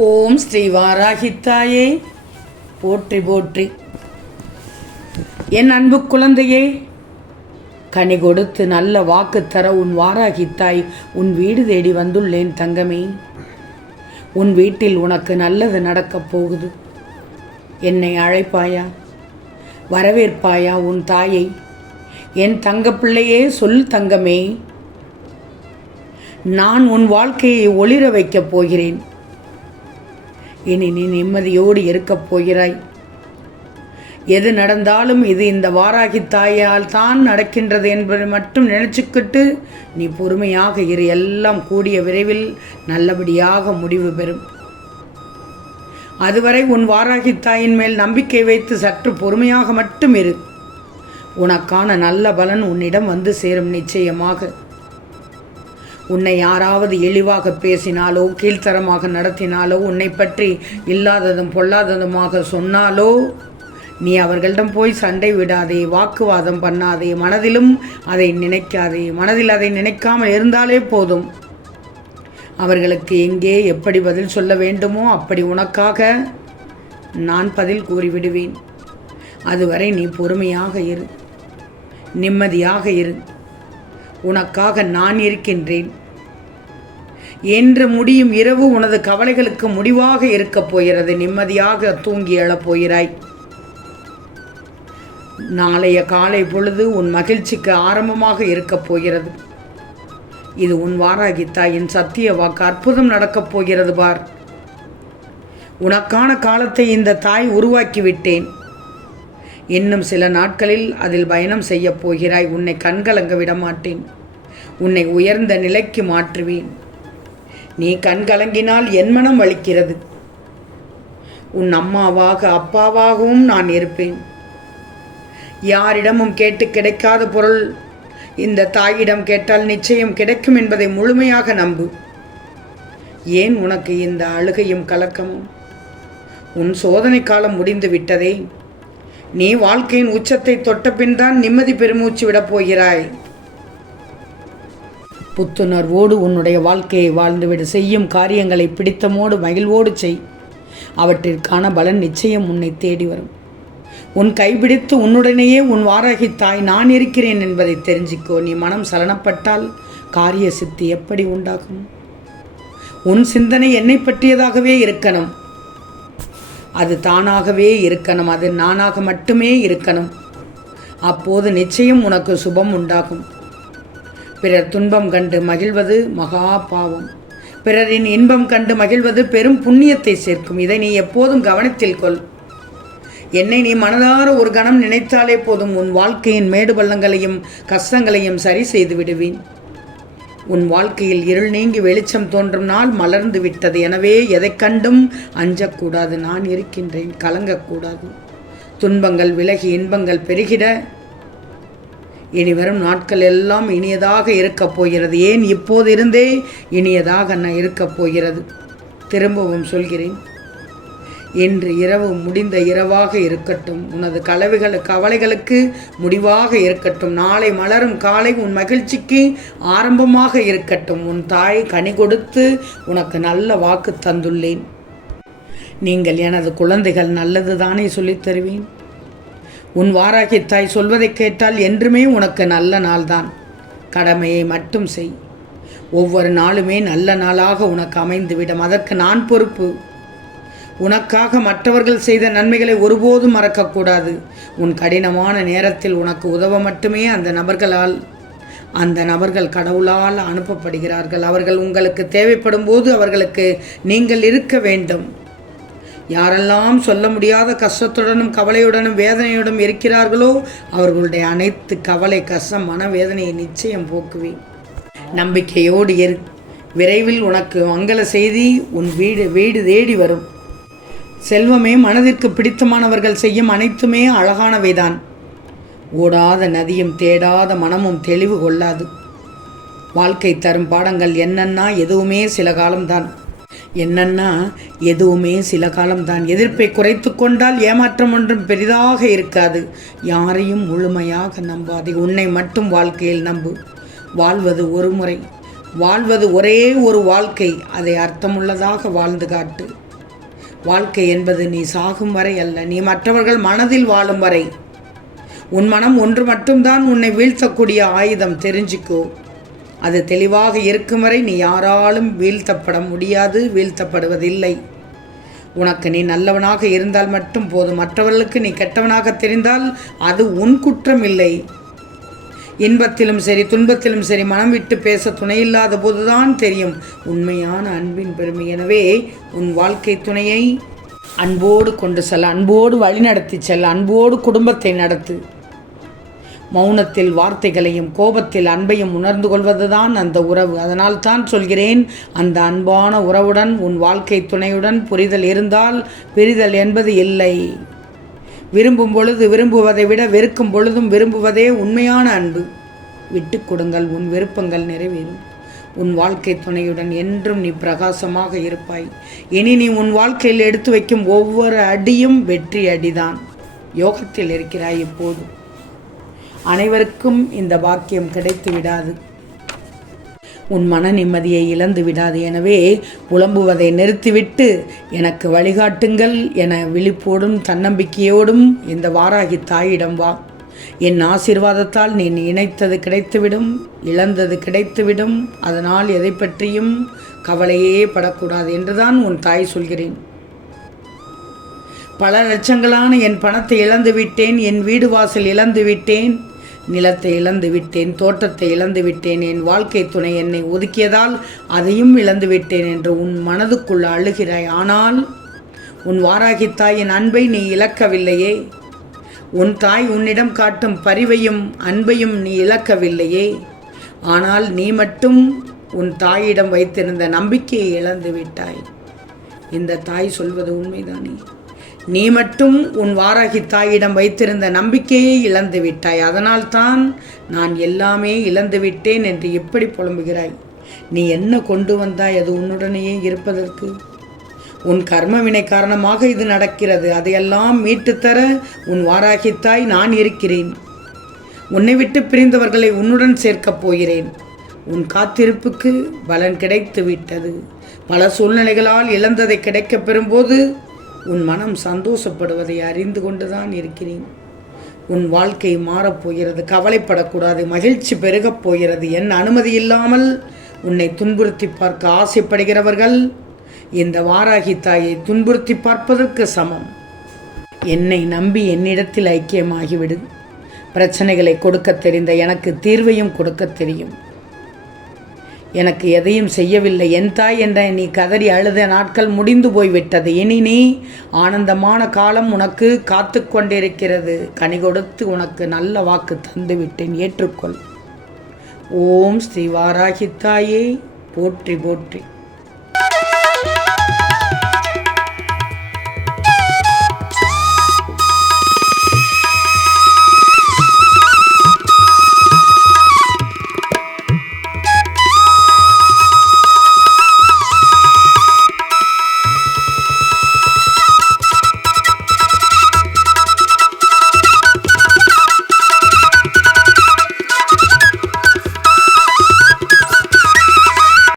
ஓம் ஸ்ரீ வாராகித்தாயே போற்றி போற்றி. என் அன்பு குழந்தையே கனி கொடுத்து நல்ல வாக்கு தர உன் வாராகித்தாய் உன் வீடு தேடி வந்துள்ளேன் தங்கமே. உன் வீட்டில் உனக்கு நல்லது நடக்கப் போகுது. என்னை அழைப்பாயா? வரவேற்பாயா உன் தாயை? என் தங்கப்பிள்ளையே சொல் தங்கமே. நான் உன் வாழ்க்கையை ஒளிர வைக்கப் போகிறேன். இனி நீ நிம்மதியோடு இருக்கப் போகிறாய். எது நடந்தாலும் இது இந்த வாராகி தாயால் தான் நடக்கின்றது என்பதை மட்டும் நினச்சிக்கிட்டு நீ பொறுமையாக இரு எல்லாம் கூடிய விரைவில் நல்லபடியாக முடிவு பெறும். அதுவரை உன் வாராகி தாயின் மேல் நம்பிக்கை வைத்து சற்று பொறுமையாக மட்டும் இரு. உனக்கான நல்ல பலன் உன்னிடம் வந்து சேரும் நிச்சயமாக. உன்னை யாராவது இழிவாக பேசினாலோ கீழ்த்தரமாக நடத்தினாலோ உன்னை பற்றி இல்லாததும் பொல்லாததுமாக சொன்னாலோ நீ அவர்களிடம் போய் சண்டை விடாதே வாக்குவாதம் பண்ணாதே மனதிலும் அதை நினைக்காதே மனதில் அதை நினைக்காமல் இருந்தாலே போதும். அவர்களுக்கு எங்கே எப்படி பதில் சொல்ல வேண்டுமோ அப்படி உனக்காக நான் பதில் கூறிவிடுவேன். அதுவரை நீ பொறுமையாக இரு. நிம்மதியாக இரு. உனக்காக நான் இருக்கின்றேன். என்று முடியும் இரவு உனது கவலைகளுக்கு முடிவாக இருக்கப் போகிறது. நிம்மதியாக தூங்கி எழப் போகிறாய். நாளைய காலை பொழுது உன் மகிழ்ச்சிக்கு ஆரம்பமாக இருக்கப் போகிறது. இது உன் வாராகி தாயின் சத்திய வாக்கு அற்புதம் நடக்கப் போகிறது பார். உனக்கான காலத்தை இந்த தாய் உருவாக்கி விட்டேன். இன்னும் சில நாட்களில் அதில் பயணம் செய்யப் போகிறாய். உன்னை கண்கலங்க விடமாட்டேன். உன்னை உயர்ந்த நிலைக்கு மாற்றுவேன். நீ கண்கலங்கினால் என் மனம் வலிக்கிறது. உன் அம்மாவாக அப்பாவாகவும் நான் இருப்பேன். யாரிடமும் கேட்டு கிடைக்காத பொருள் இந்த தாயிடம் கேட்டால் நிச்சயம் கிடைக்கும் என்பதை முழுமையாக நம்பு. ஏன் உனக்கு இந்த அழுகையும் கலக்கமும்? உன் சோதனை காலம் முடிந்து விட்டதே நீ வாழ்க்கையின் உச்சத்தை தொட்டபின் தான் நிம்மதி பெருமூச்சு விடப் போகிறாய். புத்துணர்வோடு உன்னுடைய வாழ்க்கையை வாழ்ந்துவிடு. செய்யும் காரியங்களை பிடித்தமோடு மகிழ்வோடு செய். அவற்றிற்கான பலன் நிச்சயம் உன்னை தேடி வரும். உன் கைபிடித்து உன்னுடனேயே உன் வாராகி தாய் நான் இருக்கிறேன் என்பதை தெரிஞ்சிக்கோ. நீ மனம் சலனப்பட்டால் காரிய சித்தி எப்படி உண்டாகும்? உன் சிந்தனை என்னை பற்றியதாகவே இருக்கணும். அது தானாகவே இருக்கணும் அது நானாக மட்டுமே இருக்கணும். அப்போது நிச்சயம் உனக்கு சுபம் உண்டாகும். பிறர் துன்பம் கண்டு மகிழ்வது மகா பாவம். பிறரின் இன்பம் கண்டு மகிழ்வது பெரும் புண்ணியத்தை சேர்க்கும். இதை நீ எப்போதும் கவனத்தில் கொள். என்னை நீ மனதார ஒரு கணம் நினைத்தாலே போதும். உன் வாழ்க்கையின் மேடு பள்ளங்களையும் கஷ்டங்களையும் சரி செய்து விடுவேன். உன் வாழ்க்கையில் இருள் நீங்கி வெளிச்சம் தோன்றும் நாள் மலர்ந்து விட்டது. எனவே எதைக் கண்டும் அஞ்சக்கூடாது. நான் இருக்கின்றேன் கலங்கக்கூடாது. துன்பங்கள் விலகி இன்பங்கள் பெருகிட இனி வரும் நாட்கள் எல்லாம் இனியதாக இருக்கப் போகிறது. ஏன் இப்போதிருந்தே இனியதாக நான் இருக்கப் போகிறது? திரும்பவும் சொல்கிறேன். இன்று இரவு முடிந்த இரவாக இருக்கட்டும். உனது கலவைகள் கவலைகளுக்கு முடிவாக இருக்கட்டும். நாளை மலரும் காலை உன் மகிழ்ச்சிக்கு ஆரம்பமாக இருக்கட்டும். உன் தாய் கனி கொடுத்து உனக்கு நல்ல வாக்கு தந்துள்ளேன். நீங்கள் எனது குழந்தைகள் நல்லது தானே சொல்லித் தருவேன். உன் வாராகி தாய் சொல்வதை கேட்டால் என்றுமே உனக்கு நல்ல நாள்தான். கடமையை மட்டும் செய். ஒவ்வொரு நாளுமே நல்ல நாளாக உனக்கு அமைந்துவிடும். அதற்கு நான் பொறுப்பு. உனக்காக மற்றவர்கள் செய்த நன்மைகளை ஒருபோதும் மறக்கக்கூடாது. உன் கடினமான நேரத்தில் உனக்கு உதவ மட்டுமே அந்த நபர்களால் அந்த நபர்கள் கடவுளால் அனுப்பப்படுகிறார்கள். அவர்கள் உங்களுக்கு தேவைப்படும் போது அவர்களுக்கு நீங்கள் இருக்க வேண்டும். யாரெல்லாம் சொல்ல முடியாத கஷ்டத்துடனும் கவலையுடனும் வேதனையுடன் இருக்கிறார்களோ அவர்களுடைய அனைத்து கவலை கஷ்டம் மனவேதனையை நிச்சயம் போக்குவேன் நம்பிக்கையோடு இரு. விரைவில் உனக்கு மங்கள செய்தி உன் வீடு வீடு தேடி வரும். செல்வமே மனதிற்கு பிடித்தமானவர்கள் செய்யும் அனைத்துமே அழகானவைதான். ஓடாத நதியும் தேடாத மனமும் தெளிவு கொள்ளாது. வாழ்க்கை தரும் பாடங்கள் என்னன்னா எதுவுமே சில காலம்தான். என்னன்னா எதுவுமே சில காலம்தான். எதிர்ப்பை குறைத்து கொண்டால் ஏமாற்றம் ஒன்றும் பெரிதாக இருக்காது. யாரையும் முழுமையாக நம்பாதே. உன்னை மட்டும் வாழ்க்கையில் நம்பு. வாழ்வது ஒரு முறை. வாழ்வது ஒரே ஒரு வாழ்க்கை. அதை அர்த்தமுள்ளதாக வாழ்ந்து காட்டு. வாழ்க்கை என்பது நீ சாகும் வரை அல்ல. நீ மற்றவர்கள் மனதில் வாழும் வரை. உன் மனம் ஒன்று மட்டும்தான் உன்னை வீழ்த்தக்கூடிய ஆயுதம். தெரிஞ்சுக்கோ. அது தெளிவாக இருக்கும் வரை நீ யாராலும் வீழ்த்தப்பட முடியாது வீழ்த்தப்படுவதில்லை. உனக்கு நீ நல்லவனாக இருந்தால் மட்டும் போதும். மற்றவர்களுக்கு நீ கெட்டவனாக தெரிந்தால் அது உன் குற்றம் இல்லை இன்பத்திலும் சரி துன்பத்திலும் சரி மனம் விட்டு பேச துணையில்லாத போதுதான் தெரியும். உண்மையான அன்பின் பெருமை. எனவே உன் வாழ்க்கை துணையை அன்போடு கொண்டு செல்ல அன்போடு வழிநடத்தி செல்ல அன்போடு குடும்பத்தை நடத்து. மௌனத்தில் வார்த்தைகளையும் கோபத்தில் அன்பையும் உணர்ந்து கொள்வதுதான் அந்த உறவு. அதனால் தான் சொல்கிறேன் அந்த அன்பான உறவுடன் உன் வாழ்க்கை துணையுடன் புரிதல் இருந்தால் பிரிதல் என்பது இல்லை. விரும்பும் பொழுது விரும்புவதை விட வெறுக்கும் பொழுதும் விரும்புவதே உண்மையான அன்பு. விட்டு கொடுங்கள் உன் விருப்பங்கள் நிறைவேறும். உன் வாழ்க்கை துணையுடன் என்றும் நீ பிரகாசமாக இருப்பாய். இனி நீ உன் வாழ்க்கையில் எடுத்து வைக்கும் ஒவ்வொரு அடியும் வெற்றி அடிதான். யோகத்தில் இருக்கிறாய் இப்போது. அனைவருக்கும் இந்த பாக்கியம் கிடைத்து விடாது உன் மன நிம்மதியை இழந்து விடாது. எனவே புலம்புவதை நிறுத்திவிட்டு எனக்கு வழிகாட்டுங்கள் என விழிப்போடும் தன்னம்பிக்கையோடும் இந்த வாராகி தாயிடம் வா. என் ஆசீர்வாதத்தால் நீ இணைத்தது கிடைத்துவிடும் இழந்தது கிடைத்துவிடும். அதனால் எதை பற்றியும் கவலையே படக்கூடாது என்றுதான் உன் தாய் சொல்கிறேன். பல லட்சங்களான என் பணத்தை இழந்து விட்டேன் என் வீடு வாசல் இழந்து விட்டேன். நிலத்தை இழந்து விட்டேன் தோட்டத்தை இழந்து விட்டேன் என் வாழ்க்கை துணை என்னை ஒதுக்கியதால் அதையும் இழந்து விட்டேன் என்று உன் மனதுக்குள் அழுகிறாய். ஆனால் உன் வாராகி தாயின் அன்பை நீ இழக்கவில்லையே. உன் தாய் உன்னிடம் காட்டும் பரிவையும் அன்பையும் நீ இழக்கவில்லையே. ஆனால் நீ மட்டும் உன் தாயிடம் வைத்திருந்த நம்பிக்கையை இழந்து விட்டாய். இந்த தாய் சொல்வது உண்மைதானே? நீ மட்டும் உன் வாராகி தாயிடம் வைத்திருந்த நம்பிக்கையை இழந்து விட்டாய். அதனால்தான் நான் எல்லாமே இழந்து விட்டேன் என்று எப்படி புலம்புகிறாய்? நீ என்ன கொண்டு வந்தாய் அது உன்னுடனேயே இருப்பதற்கு? உன் கர்மவினை காரணமாக இது நடக்கிறது. அதையெல்லாம் மீட்டுத்தர உன் வாராகித்தாய் நான் இருக்கிறேன். உன்னை விட்டு பிரிந்தவர்களை உன்னுடன் சேர்க்கப் போகிறேன். உன் காத்திருப்புக்கு பலன் கிடைத்து விட்டது பல சூழ்நிலைகளால் இழந்ததை கிடைக்கப் பெறும்போது உன் மனம் சந்தோஷப்படுவதை அறிந்து கொண்டுதான் இருக்கிறேன். உன் வாழ்க்கை மாறப்போகிறது கவலைப்படக்கூடாது மகிழ்ச்சி பெருகப் போகிறது. என் அனுமதி இல்லாமல் உன்னை துன்புறுத்தி பார்க்க ஆசைப்படுகிறவர்கள் இந்த வாராகி தாயை துன்புறுத்தி பார்ப்பதற்கு சமம். என்னை நம்பி என்னிடத்தில் ஐக்கியமாகிவிடு. பிரச்சனைகளை கொடுக்க தெரிந்த எனக்கு தீர்வையும் கொடுக்க தெரியும். எனக்கு எதையும் செய்யவில்லை. என் தாய் என்ற நீ கதறி அழுத நாட்கள் முடிந்து போய்விட்டது. இனி நீ ஆனந்தமான காலம் உனக்கு காத்து கொண்டிருக்கிறது. கனி கொடுத்து உனக்கு நல்ல வாக்கு தந்துவிட்டேன். ஏற்றுக்கொள். ஓம் ஸ்ரீ வாராகி தாயே போற்றி போற்றி.